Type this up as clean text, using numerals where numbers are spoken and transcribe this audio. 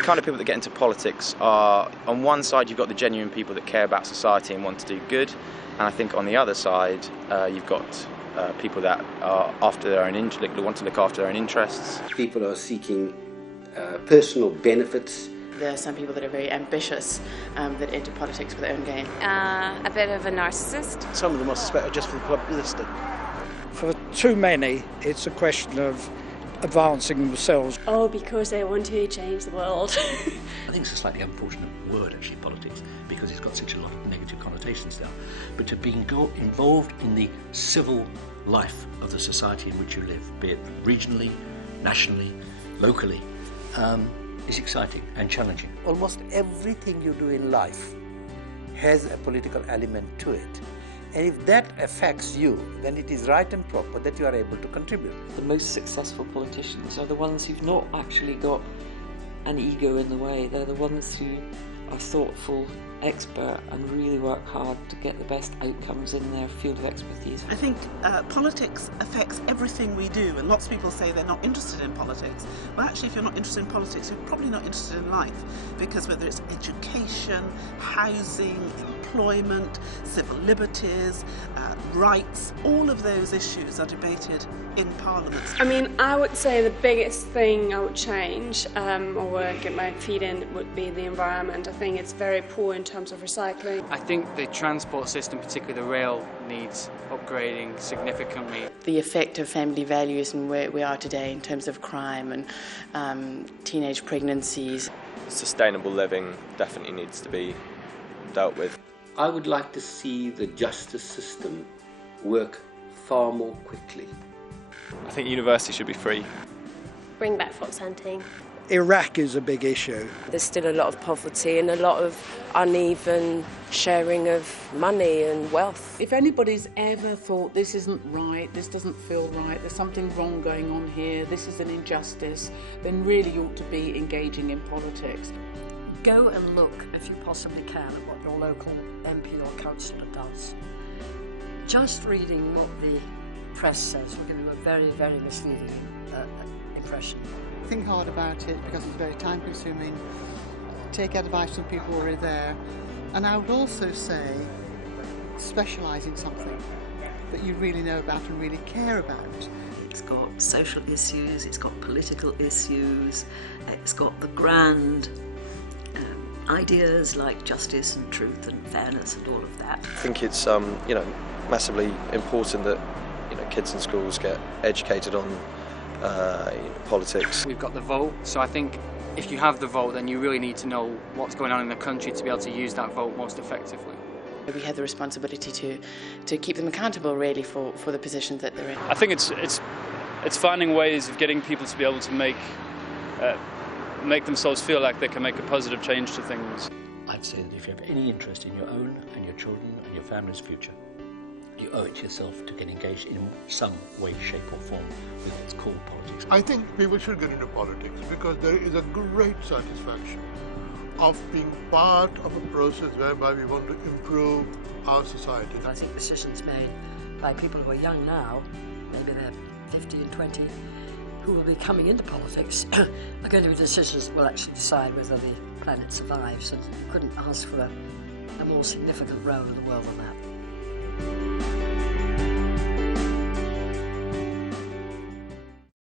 The kind of people that get into politics are, on one side you've got the genuine people that care about society and want to do good, and I think on the other side you've got people that are after their own want to look after their own interests. People are seeking personal benefits. There are some people that are very ambitious that enter politics for their own gain. A bit of a narcissist. Some of them I suspect are just for the publicity. For too many, it's a question of advancing themselves. Oh, because they want to change the world. I think it's a slightly unfortunate word, actually, politics, because it's got such a lot of negative connotations now. But to be involved in the civil life of the society in which you live, be it regionally, nationally, locally, is exciting and challenging. Almost everything you do in life has a political element to it. And if that affects you, then it is right and proper that you are able to contribute. The most successful politicians are the ones who've not actually got an ego in the way. They're the ones who are thoughtful, expert, and really work hard to get the best outcomes in their field of expertise. I think politics affects everything we do, and lots of people say they're not interested in politics. Well, actually, if you're not interested in politics, you're probably not interested in life, because whether it's education, housing, employment, civil liberties, rights, all of those issues are debated in Parliament. I mean, I would say the biggest thing I would change, or where I get my feet in, would be the environment. I think it's very poor in terms of recycling. I think the transport system, particularly the rail, needs upgrading significantly. The effect of family values and where we are today in terms of crime and teenage pregnancies. Sustainable living definitely needs to be dealt with. I would like to see the justice system work far more quickly. I think university should be free. Bring back fox hunting. Iraq is a big issue. There's still a lot of poverty and a lot of uneven sharing of money and wealth. If anybody's ever thought this isn't right, this doesn't feel right, there's something wrong going on here, this is an injustice, then really you ought to be engaging in politics. Go and look, if you possibly can, at what your local MP or councillor does. Just reading what the press says will give you a very, very misleading impression. Think hard about it because it's very time consuming. Take advice from people already there. And I would also say specialise in something that you really know about and really care about. It's got social issues, it's got political issues, it's got the grand ideas like justice and truth and fairness and all of that. I think it's massively important that kids in schools get educated on politics. We've got the vote, so I think if you have the vote, then you really need to know what's going on in the country to be able to use that vote most effectively. We have the responsibility to keep them accountable, really, for the positions that they're in. I think it's finding ways of getting people to be able to make themselves feel like they can make a positive change to things. I'd say that if you have any interest in your own and your children and your family's future, you owe it to yourself to get engaged in some way, shape or form with what's called politics. I think people should get into politics because there is a great satisfaction of being part of a process whereby we want to improve our society. I think decisions made by people who are young now, maybe they're 15, 20, who will be coming into politics, are going to be decisions that will actually decide whether the planet survives, and you couldn't ask for a more significant role in the world than that.